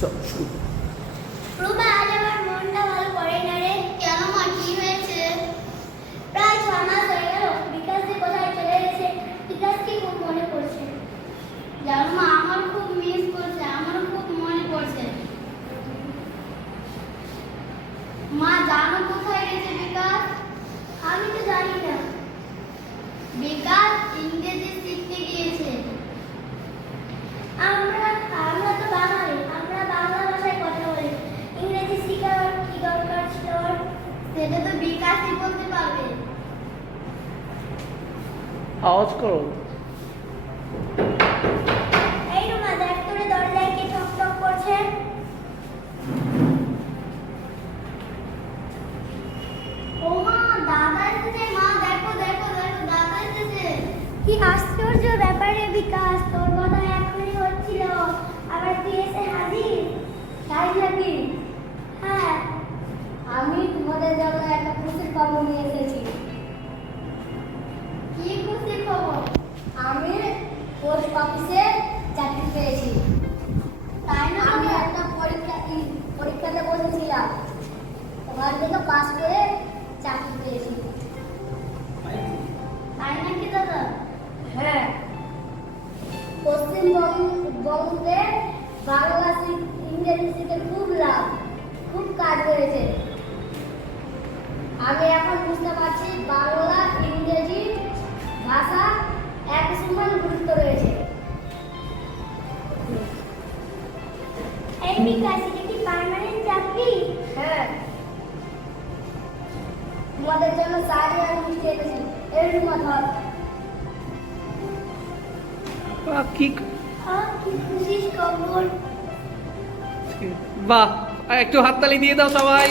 চল শুরু। রুমা, আজ আমার মনটা ভালো করে না রে। কেন মা, কি হয়েছে? প্রায় 6 মাস হয়ে গেল বিকাশ যে কোথায় চলে গেছে। বিকাশকে খুব মনে পড়ছে। জানো মা, আমার খুব মিস করছে, আমার খুব মনে পড়ছে। মা, জানো কোথায় গেছে বিকাশ? আমি তো জানি না। বিকাশ ইংরেজি শিখতে গিয়েছে। আমরা তো বাঙালি, আমরা বাংলা ভাষায় কথা বলি। ইংরেজি শেখার কি দরকার ছিল? সেটা তো বিকাশই বলতে পারবে। আওয়াজ করো। এই রুমা, দেখ তোরে দরজায় কে ঠক ঠক করছে। ও মা, দাদা এসেছে। মা দেখো দেখো দেখো, দাদা এসেছে। কি আশ্চর্য ব্যাপার রে বিকাশ, তোর কথা এখনই হচ্ছিল, আবার তুই এসে হাজির। তাই নাকি? হ্যাঁ, আমি তোমাদের জন্য একটা খুশির খবর নিয়ে এসেছি। কি খুশির খবর? আমি পোস্ট অফিসে চাকরি পেয়েছি। তাই না? আমি একটা পরীক্ষাতে বসেছিলাম, ওখান থেকে পাস করে চাকরি পেয়েছি। তাই নাকি দাদা? হ্যাঁ, পশ্চিমবঙ্গে বাংলা ইংরেজি শিখে খুব লাভ, খুব কাজ হয়েছে। আমি এখন বুঝতে পারছি বাংলা ইংরেজি ভাষা এক সমান গুরুত্ব রয়েছে। এই বিকাশ, এটা কি পার্মানেন্ট চাকরি? হ্যাঁ, তোমাদের জন্য শাড়ি আর মিষ্টি এনেছি। এর ধর। কি কি খুশির খবর। বাহ, একটু হাততালি দিয়ে দাও সবাই।